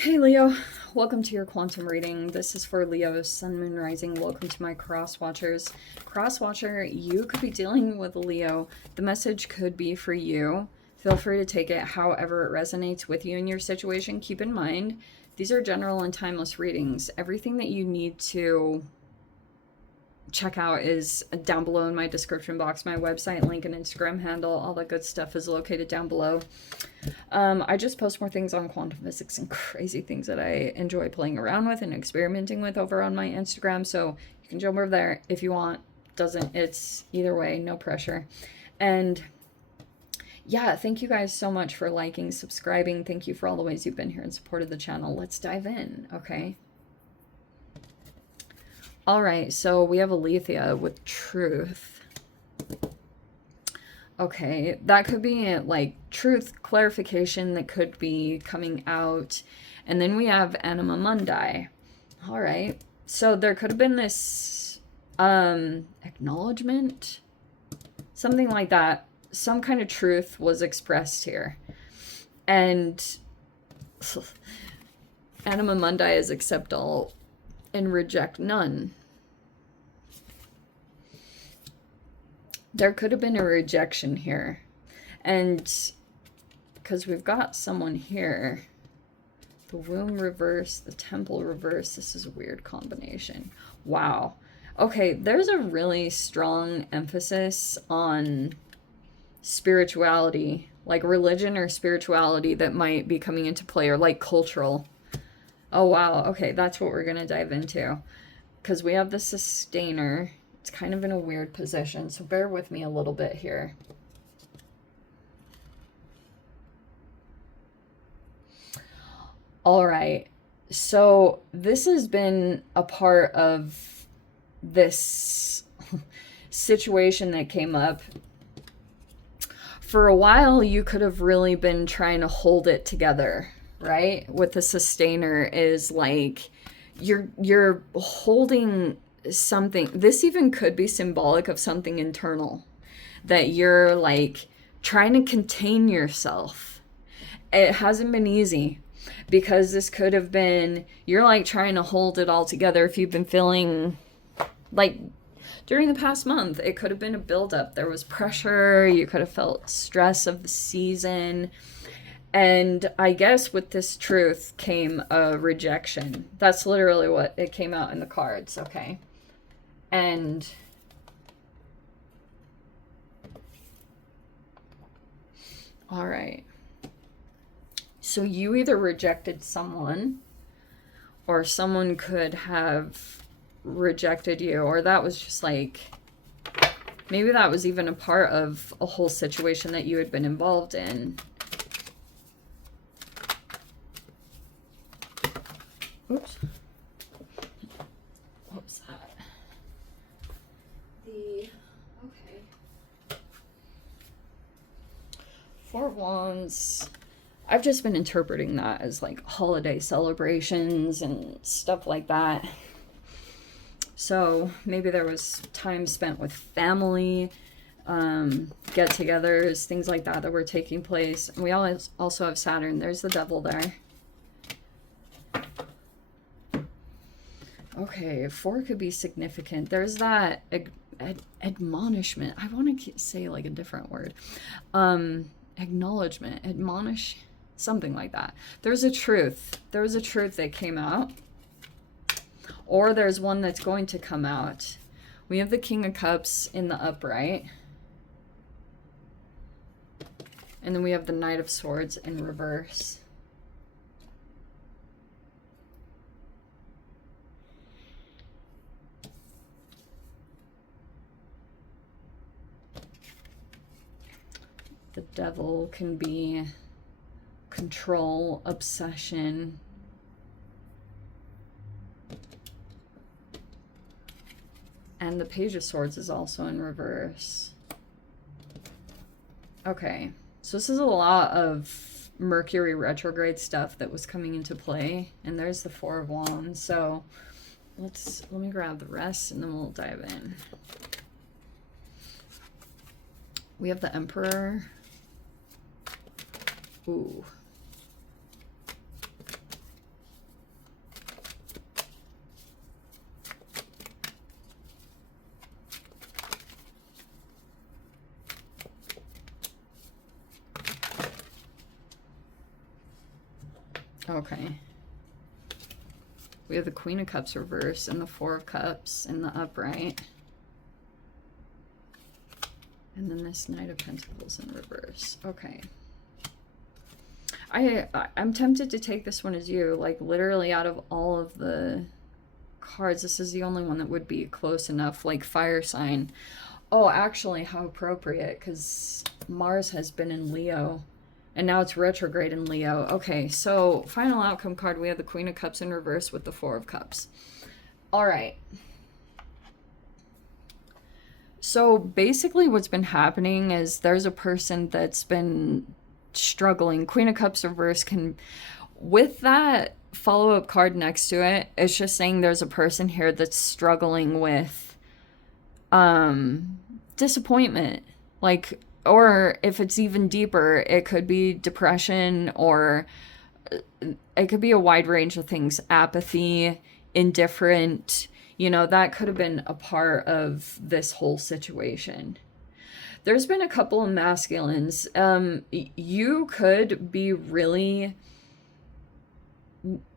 Hey Leo, welcome to your quantum reading. This is for Leo, Sun, Moon, Rising. Welcome to my cross watchers. Cross watcher, you could be dealing with Leo. The message could be for you. Feel free to take it however it resonates with you in your situation. Keep in mind, these are general and timeless readings. Everything that you need to check out is down below in my description box. My website, link, and Instagram handle, all that good stuff is located down below. I just post more things on quantum physics and crazy things that I enjoy playing around with and experimenting with over on my Instagram. So you can jump over there if you want. Doesn't, it's either way, no pressure. And yeah, thank you guys so much for liking, subscribing. Thank you for all the ways you've been here and supported the channel. Let's dive in, okay? All right, so we have Alethea with truth. Okay, that could be like truth, clarification that could be coming out. And then we have Anima Mundi. All right, so there could have been this acknowledgement, something like that. Some kind of truth was expressed here. And Anima Mundi is accept all and reject none. There could have been a rejection here. And because we've got someone here, the womb reverse, the temple reverse, this is a weird combination. Wow. Okay, there's a really strong emphasis on spirituality, like religion or spirituality that might be coming into play, or like cultural. Oh, wow. Okay, that's what we're going to dive into. Because we have the sustainer. It's kind of in a weird position, so bear with me a little bit here. All right. So this has been a part of this situation that came up. For a while, you could have really been trying to hold it together, right? With the sustainer is like you're holding something. This even could be symbolic of something internal that you're like trying to contain yourself. It hasn't been easy because this could have been you're like trying to hold it all together. If you've been feeling like during the past month, it could have been a buildup. There was pressure. You could have felt stress of the season. And I guess with this truth came a rejection. That's literally what it came out in the cards, okay? And all right. So you either rejected someone or someone could have rejected you, or that was just like, maybe that was even a part of a whole situation that you had been involved in. Oops. What was that? Okay. Four of Wands. I've just been interpreting that as like holiday celebrations and stuff like that. So maybe there was time spent with family, get-togethers, things like that were taking place. And we always also have Saturn. There's the devil there. Okay, 4 could be significant. There's that admonishment. I want to say like a different word. Acknowledgement, admonish, something like that. There's a truth. There was a truth that came out. Or there's one that's going to come out. We have the King of Cups in the upright. And then we have the Knight of Swords in reverse. The devil can be control, obsession. And the Page of Swords is also in reverse. Okay, so this is a lot of Mercury retrograde stuff that was coming into play. And there's the Four of Wands. So let me grab the rest and then we'll dive in. We have the Emperor. Ooh. Okay. We have the Queen of Cups reverse and the Four of Cups in the upright. And then this Knight of Pentacles in reverse. Okay. I'm tempted to take this one as you. Like, literally out of all of the cards, this is the only one that would be close enough. Like, fire sign. Oh, actually, how appropriate. Because Mars has been in Leo. And now it's retrograde in Leo. Okay, so final outcome card, we have the Queen of Cups in reverse with the Four of Cups. All right. So basically what's been happening is there's a person that's been struggling. Queen of Cups reverse can, with that follow-up card next to it, it's just saying there's a person here that's struggling with disappointment. Like, or if it's even deeper, it could be depression, or it could be a wide range of things. Apathy, indifferent, you know, that could have been a part of this whole situation. There's been a couple of masculines. You could be really,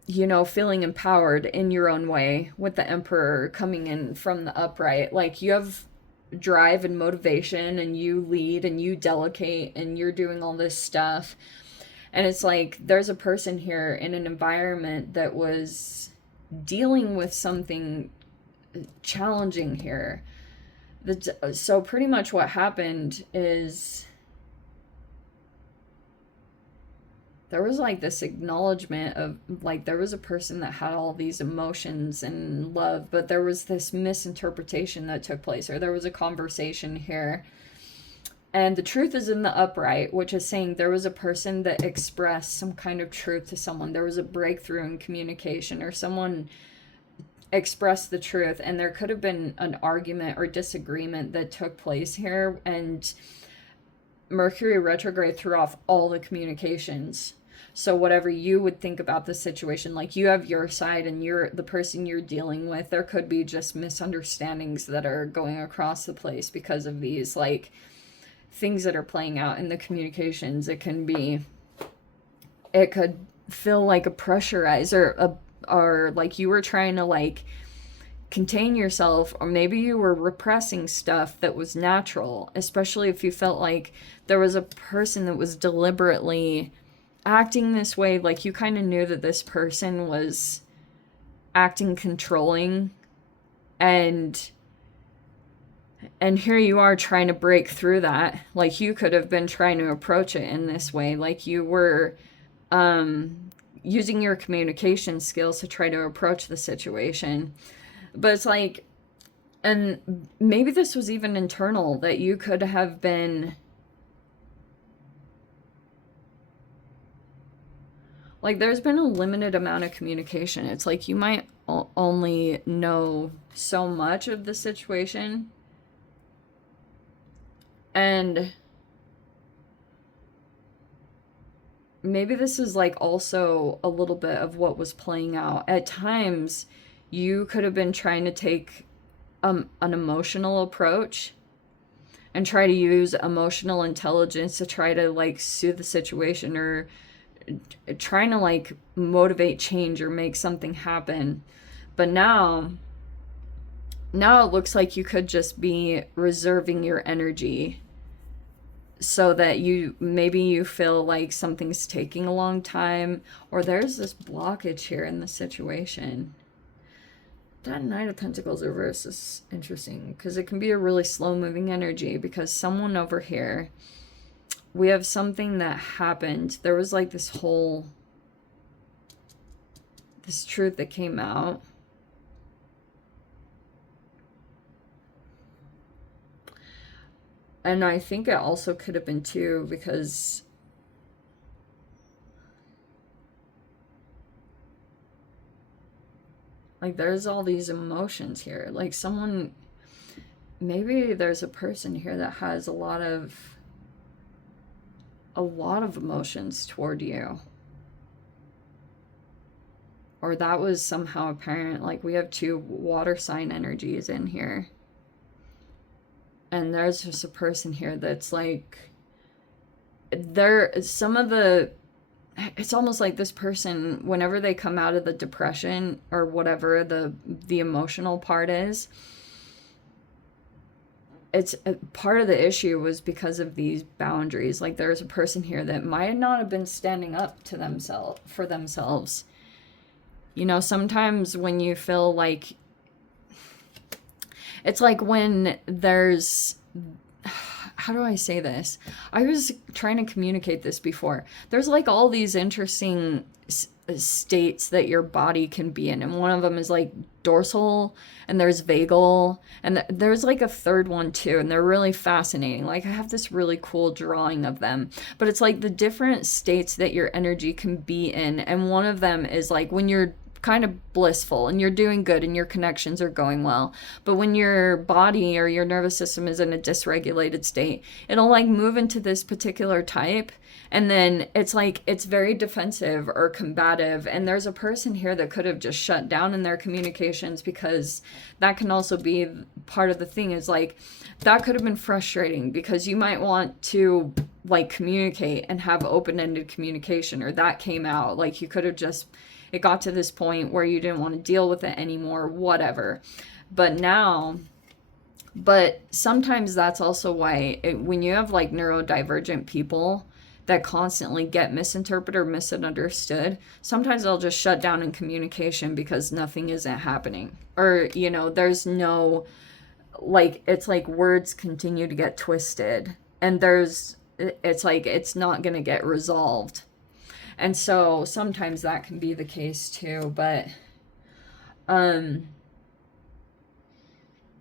you know, feeling empowered in your own way with the Emperor coming in from the upright. Like, you have drive and motivation, and you lead and you delegate and you're doing all this stuff. And it's like there's a person here in an environment that was dealing with something challenging here. So pretty much what happened is there was like this acknowledgement of, like, there was a person that had all these emotions and love, but there was this misinterpretation that took place, or there was a conversation here. And the truth is in the upright, which is saying there was a person that expressed some kind of truth to someone. There was a breakthrough in communication, or someone expressed the truth, and there could have been an argument or disagreement that took place here, and Mercury retrograde threw off all the communications. So whatever you would think about the situation, like, you have your side and you're the person you're dealing with, there could be just misunderstandings that are going across the place because of these, like, things that are playing out in the communications. It could feel like a pressurize, or like you were trying to, like, contain yourself, or maybe you were repressing stuff that was natural, especially if you felt like there was a person that was deliberately acting this way. Like, you kind of knew that this person was acting controlling, and here you are trying to break through that. Like, you could have been trying to approach it in this way, like you were using your communication skills to try to approach the situation. But it's like, and maybe this was even internal, that you could have been, like, there's been a limited amount of communication. It's like you might only know so much of the situation. And maybe this is like also a little bit of what was playing out. At times, you could have been trying to take an emotional approach and try to use emotional intelligence to try to, like, soothe the situation, or trying to, like, motivate change or make something happen. But now it looks like you could just be reserving your energy so that maybe you feel like something's taking a long time, or there's this blockage here in the situation. That Knight of Pentacles reverse is interesting because it can be a really slow moving energy, because someone over here, we have something that happened. There was like this truth that came out. And I think it also could have been too, because like there's all these emotions here. Like someone, maybe there's a person here that has a lot of emotions toward you. Or that was somehow apparent. Like we have 2 water sign energies in here. And there's just a person here that's like, some of the it's almost like this person, whenever they come out of the depression or whatever the emotional part is, it's part of the issue was because of these boundaries. Like there's a person here that might not have been standing up to themselves for themselves. You know, sometimes when you feel like, it's like when there's, how do I say this? I was trying to communicate this before. There's like all these interesting states that your body can be in, and one of them is like dorsal, and there's vagal, and there's like a third one too, and they're really fascinating. Like I have this really cool drawing of them, but it's like the different states that your energy can be in, and one of them is like when you're kind of blissful and you're doing good and your connections are going well, but when your body or your nervous system is in a dysregulated state, it'll like move into this particular type, and then it's like it's very defensive or combative. And there's a person here that could have just shut down in their communications, because that can also be part of the thing, is like that could have been frustrating because you might want to like communicate and have open-ended communication, or that came out like you could have just, it got to this point where you didn't want to deal with it anymore, whatever. But sometimes that's also why when you have like neurodivergent people that constantly get misinterpreted or misunderstood, sometimes they'll just shut down in communication because nothing isn't happening. Or, you know, there's no, like, it's like words continue to get twisted, and it's like it's not going to get resolved. And so sometimes that can be the case too, but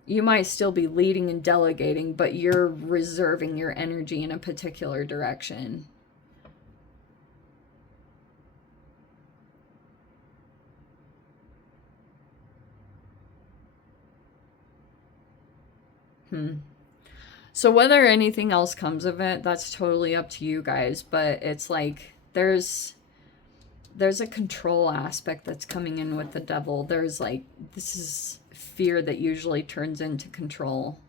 you might still be leading and delegating, but you're reserving your energy in a particular direction. So whether anything else comes of it, that's totally up to you guys, but it's like there's a control aspect that's coming in with the devil. There's like, this is fear that usually turns into control.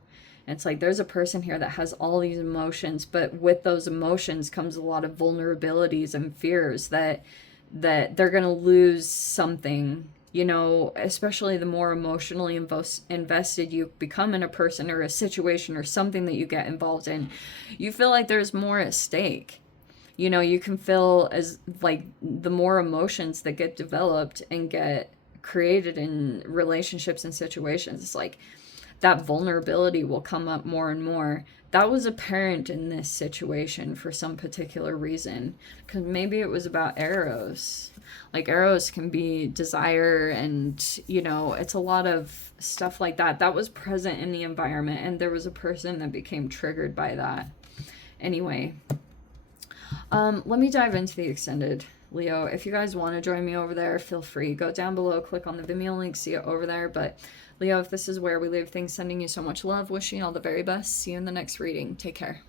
And it's like there's a person here that has all these emotions, but with those emotions comes a lot of vulnerabilities and fears that they're going to lose something, you know, especially the more emotionally invested you become in a person or a situation or something that you get involved in. You feel like there's more at stake. You know, you can feel as like the more emotions that get developed and get created in relationships and situations, it's like that vulnerability will come up more and more. That was apparent in this situation for some particular reason, because maybe it was about Eros. Like Eros can be desire, and you know, it's a lot of stuff like that that was present in the environment, and there was a person that became triggered by that. Anyway, let me dive into the extended, Leo. If you guys want to join me over there, feel free. Go down below, click on the Vimeo link, see it over there. But Leo, if this is where we leave things, sending you so much love, wishing you all the very best. See you in the next reading. Take care.